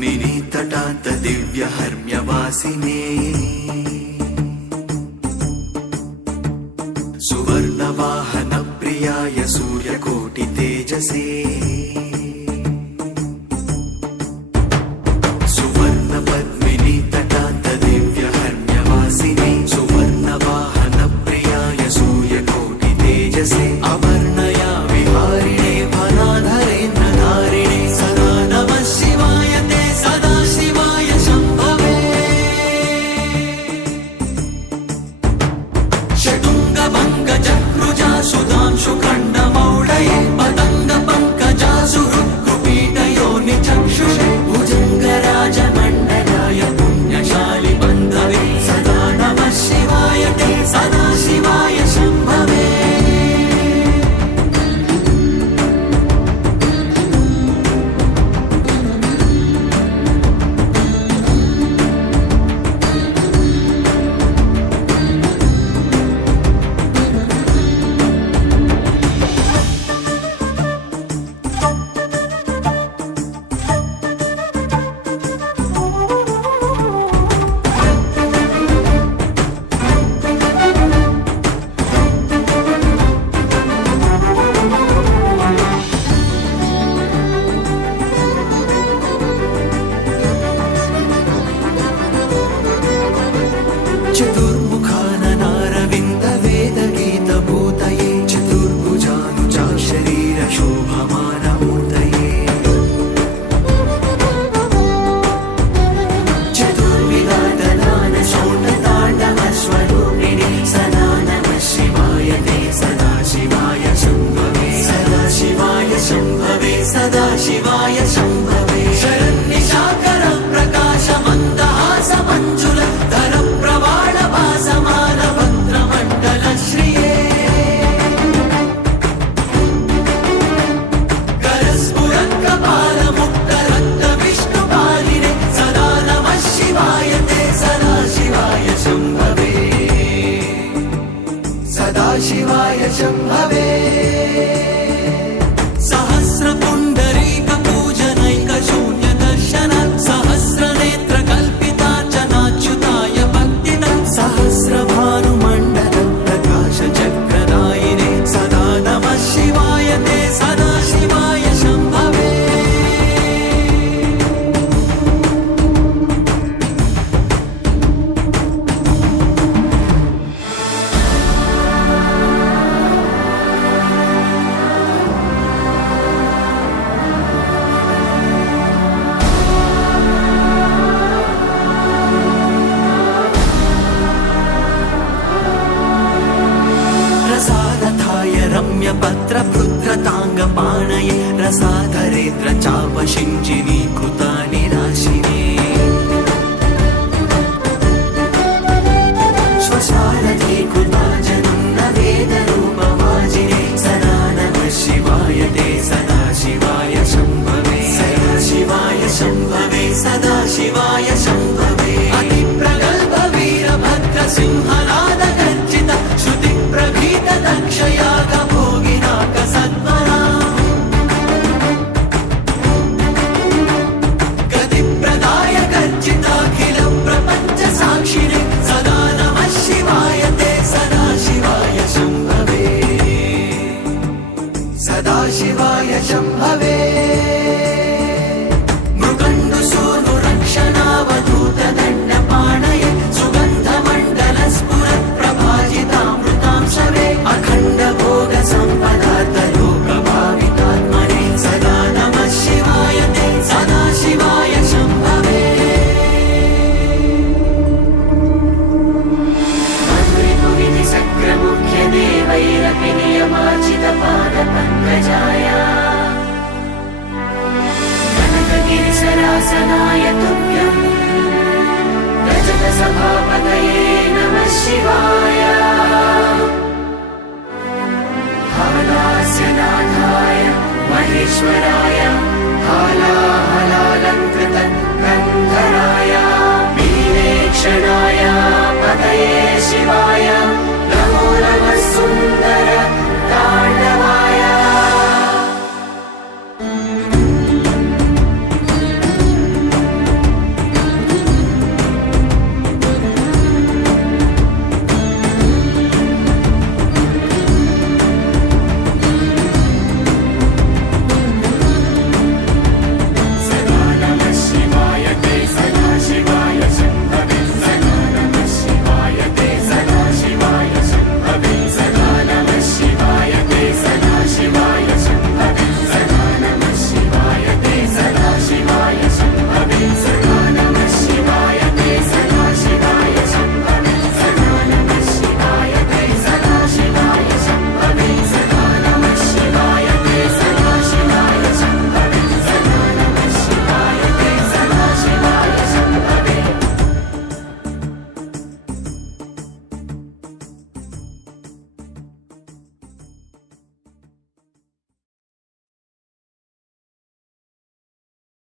पद्मिनी तटान्त दिव्यहर्म्यवासिने सुवर्णवाहन प्रियाय सूर्यकोटि तेजसे सुवर्ण पद्मिनी तटान्त दिव्यहर्म्यवासिने सुवर्णवाहन प्रियाय सूर्यकोटि तेजसे अवर्णया विहारिणे फलाधरेन्द्रधारिणे सदा नमः शिवाय ते सदा शिवाय शम्भवे षटुङ्गभङ्गजकृजा सुधांशुखण्डमौळये पतङ्ग पङ्कजासुहृ कुपीटयोनि चक्षुषे भुजङ्गराजमण्डलाय पुण्यशालि बन्धवे सदा नमः शिवाय ते सदा शिवाय शम्भवे चतुर्मुखाननारविन्द वेदगीतभूतये चतुर्भुजानुजा शरीर शोभमानमूर्तये चतुर्विधान शोणताण्डवस्वरूपिणे सदा नमः शिवाय ते सदा शिवाय शम्भवे सदा शिवाय शम्भवे सदा शिवाय शम्भवे शरन्निशाकर प्रकाश मन्दहास मञ्जुल धर प्रवाळ भासमान भद्रमण्डल श्रिये करस्फुरत् कपाल मुक्त रक्त विष्णुपालिने सदा नमः शिवाय ते सदा शिवाय शम्भवे सदा शिवाय शम्भवे सहस्रपुण्डरीक पूजनैक शून्य दर्शन सहस्रनेत्र कल्पितार्चनाच्युताय भक्तिना सहस्रभानुमण्डल प्रकाश चक्रदायिने सदा नमः शिवाय ते सदा शिवाय शम्भवे रसादथाय रम्यपत्रभृत्रताङ्गपाणये रसाधरेन्द्र चापशिञ्जिनीकृतानि राशिने स्वसारथीकृता जनं न वेदरूपवाजिने सदा नमः शिवाय ते सदा शिवाय शम्भवे सदा शिवाय शम्भवे सदा शिवाय शम्भवे अतिप्रगल्भ वीरभद्रसिंह